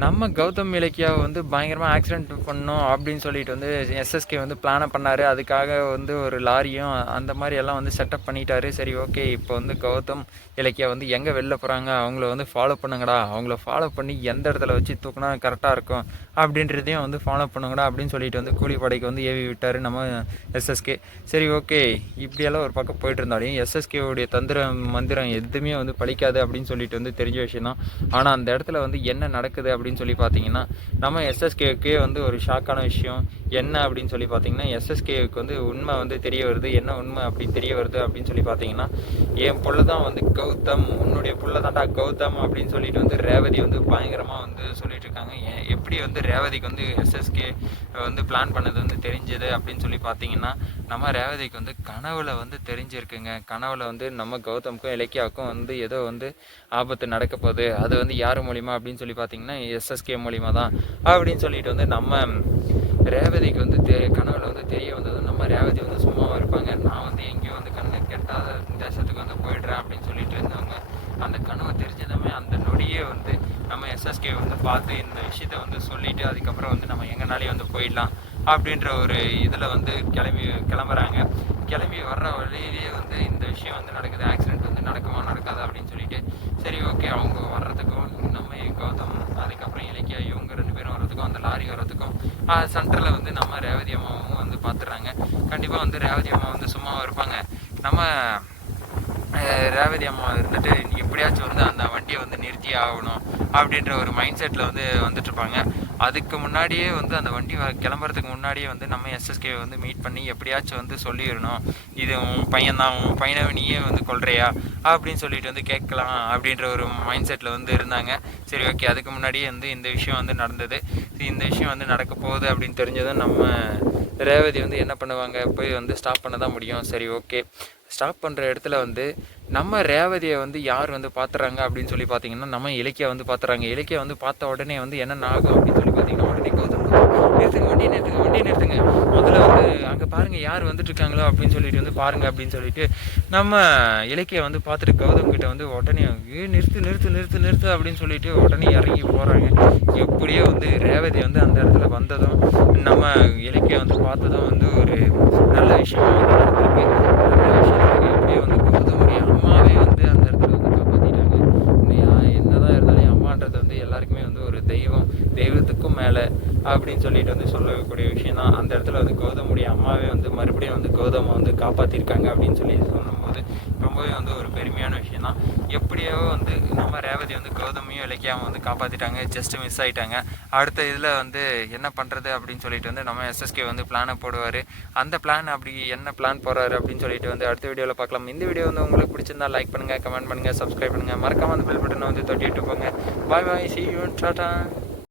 நம்ம கௌதம் இலக்கியாவை வந்து பயங்கரமாக ஆக்சிடென்ட் பண்ணோம் அப்படின்னு சொல்லிட்டு வந்து எஸ்எஸ்கே வந்து பிளானை பண்ணார். அதுக்காக வந்து ஒரு லாரியும் அந்த மாதிரி எல்லாம் வந்து செட்டப் பண்ணிட்டாரு. சரி ஓகே, இப்போ வந்து கௌதம் இலக்கியா வந்து எங்கே வெளில போகிறாங்க, அவங்கள வந்து ஃபாலோ பண்ணுங்கடா, அவங்கள ஃபாலோ பண்ணி எந்த இடத்துல வச்சு தூக்குனா கரெக்டாக இருக்கும் அப்படின்றதையும் வந்து ஃபாலோ பண்ணுங்கடா அப்படின்னு சொல்லிட்டு வந்து கூலிப்படைக்கு வந்து ஏவி விட்டார் நம்ம எஸ்எஸ்கே. சரி ஓகே, இப்படியெல்லாம் ஒரு பக்கம் போயிட்டு இருந்தாலையும் எஸ்எஸ்கேவுடைய தந்திரம் மந்திரம் எதுவுமே வந்து பழிக்காது அப்படின்னு சொல்லிட்டு வந்து தெரிஞ்ச விஷயம் தான். ஆனால் அந்த இடத்துல வந்து என்ன நடக்குது அப்படின்னு சொல்லி பார்த்தீங்கன்னா, நம்ம எஸ்எஸ்கேவுக்கே வந்து ஒரு ஷாக்கான விஷயம் என்ன அப்படின்னு சொல்லி பார்த்தீங்கன்னா, எஸ்எஸ்கேவுக்கு வந்து உண்மை வந்து தெரிய வருது. என்ன உண்மை அப்படி தெரிய வருது அப்படின்னு சொல்லி பார்த்தீங்கன்னா, என் புள்ள தான் வந்து கௌதம், உன்னுடைய புள்ள தான்டா கௌதம் அப்படின்னு சொல்லிட்டு வந்து ரேவதி வந்து பயங்கரமாக வந்து சொல்லிட்டு இருக்காங்க. எப்படி வந்து ரேவதிக்கு வந்து எஸ்எஸ்கே வந்து பிளான் பண்ணது வந்து தெரிஞ்சது அப்படின்னு சொல்லி பார்த்தீங்கன்னா, நம்ம ரேவதிக்கு வந்து கனவுல வந்து தெரிஞ்சிருக்குங்க. கனவுல வந்து நம்ம கௌதமுக்கும் இலக்கியாவுக்கும் வந்து ஏதோ வந்து ஆபத்து நடக்க போகுது. அது வந்து யார் மூலிமா அப்படின்னு சொல்லி பார்த்தீங்கன்னா, எஸ்எஸ்கே மூலிமா தான் அப்படின்னு சொல்லிட்டு வந்து நம்ம ரேவதிக்கு வந்து கனவுல வந்து தெரிய வந்தது. நம்ம ரேவதி வந்து சும்மாவும் இருப்பாங்க, நான் வந்து எங்கேயும் வந்து கண்ணு கெட்டாத தேசத்துக்கு வந்து போயிடுறேன் அப்படின்னு சொல்லிட்டு இருந்தவங்க அந்த கனவை தெரிஞ்சதுமே அந்த நொடியே வந்து நம்ம எஸ்எஸ்கே வந்து பார்த்து இந்த விஷயத்த வந்து சொல்லிட்டு அதுக்கப்புறம் வந்து நம்ம எங்கனாலே வந்து போயிடலாம் அப்படின்ற ஒரு இதில் வந்து கிளம்புறாங்க. கிளம்பி வர்ற வழியிலேயே வந்து இந்த விஷயம் வந்து நடக்குது. ஆக்சிடென்ட் வந்து நடக்குமா நடக்காது அப்படின்னு சொல்லிட்டு சரி ஓகே, அவங்க வர்றதுக்கும் நம்ம கௌதம் அதுக்கப்புறம் இலக்கியா இவங்க 2 பேரும் வர்றதுக்கும் அந்த லாரி வர்றதுக்கும் சென்டரில் வந்து நம்ம ரேவதி அம்மாவும் வந்து பார்த்துடுறாங்க. கண்டிப்பாக வந்து ரேவதி அம்மா வந்து சும்மாவும் இருப்பாங்க. நம்ம ரேவதி அம்மா இருந்துட்டு எப்படியாச்சும் வந்து அந்த வண்டியை வந்து நிறுத்தியே ஆகணும் அப்படின்ற ஒரு மைண்ட் செட்டில் வந்து வந்துட்டுருப்பாங்க. அதுக்கு முன்னாடியே வந்து அந்த வண்டி கிளம்புறதுக்கு முன்னாடியே வந்து நம்ம எஸ்எஸ்கே வந்து மீட் பண்ணி எப்படியாச்சும் வந்து சொல்லிடணும், இது உன் பையன்தான், உன் பையனை நீயே வந்து கொள்றியா அப்படின்னு சொல்லிட்டு வந்து கேட்கலாம் அப்படின்ற ஒரு மைண்ட் செட்டில் வந்து இருந்தாங்க. சரி ஓகே, அதுக்கு முன்னாடியே வந்து இந்த விஷயம் வந்து நடந்தது. இந்த விஷயம் வந்து நடக்க போகுது அப்படின்னு தெரிஞ்சதும் நம்ம ரேவதி வந்து என்ன பண்ணுவாங்க, போய் வந்து ஸ்டாப் பண்ண தான் முடியும். சரி ஓகே, ஸ்டாப் பண்ணுற இடத்துல வந்து நம்ம ரேவதியை வந்து யார் வந்து பார்த்துறாங்க அப்படின்னு சொல்லி பார்த்தீங்கன்னா, நம்ம இலக்கியா வந்து பார்த்துறாங்க. இலக்கியா வந்து பார்த்த உடனே வந்து என்ன ஆகும் அப்படின்னு சொல்லி பார்த்தீங்கன்னா, உடனே கௌதம் நிறுத்துங்க, வண்டியை நிறுத்துங்க, முதல்ல வந்து அங்கே பாருங்கள் யார் வந்துட்டு இருக்காங்களோ அப்படின்னு சொல்லிட்டு வந்து பாருங்கள் அப்படின்னு சொல்லிட்டு நம்ம இலக்கியா வந்து பார்த்துட்டு கௌதம் கிட்ட வந்து உடனே நிறுத்து நிறுத்து நிறுத்து நிறுத்து அப்படின்னு சொல்லிட்டு உடனே இறங்கி போகிறாங்க. எப்படியோ வந்து ரேவதி வந்து அந்த இடத்துல வந்ததும் நம்ம இலக்கியா வந்து பார்த்ததும் வந்து ஒரு நல்ல விஷயம் வந்து நடந்திருக்கு. நல்ல விஷயத்துக்கு எப்படியோ வந்து கௌதமுடைய அம்மாவே வந்து அந்த இடத்துல வந்து காப்பாற்றிட்டாங்க. என்னதான் இருந்தாலும் அம்மான்றது வந்து எல்லாருக்குமே வந்து ஒரு தெய்வம், தெய்வத்துக்கும் மேலே அப்படின்னு சொல்லிட்டு வந்து சொல்லக்கூடிய விஷயம் தான். அந்த இடத்துல வந்து கௌதமுடைய அம்மாவே வந்து மறுபடியும் வந்து கௌதமை வந்து காப்பாற்றிருக்காங்க அப்படின்னு சொல்லி சொல்லும்போது ரொம்பவே வந்து ஒரு பெருமையான விஷயம் தான். எப்படியோ வந்து நம்ம ரேவதி வந்து கௌதமையும் இலக்கியாவும் வந்து காப்பாற்றிட்டாங்க, ஜஸ்ட் மிஸ் ஆகிட்டாங்க. அடுத்த இதில் வந்து என்ன பண்ணுறது அப்படின்னு சொல்லிட்டு வந்து நம்ம எஸ்எஸ்கே வந்து பிளானை போடுவார். அந்த பிளான் அப்படி என்ன பிளான் போடுறாரு அப்படின்னு சொல்லிட்டு வந்து அடுத்த வீடியோவில் பார்க்கலாம். இந்த வீடியோ வந்து உங்களுக்கு பிடிச்சிருந்தா லைக் பண்ணுங்கள், கமெண்ட் பண்ணுங்கள், சப்ஸ்கிரைப் பண்ணுங்கள், மறக்காமல் அந்த பெல் பட்டனை வந்து தொட்டிட்டு போங்க. பாய் பாய், see you, டாடா.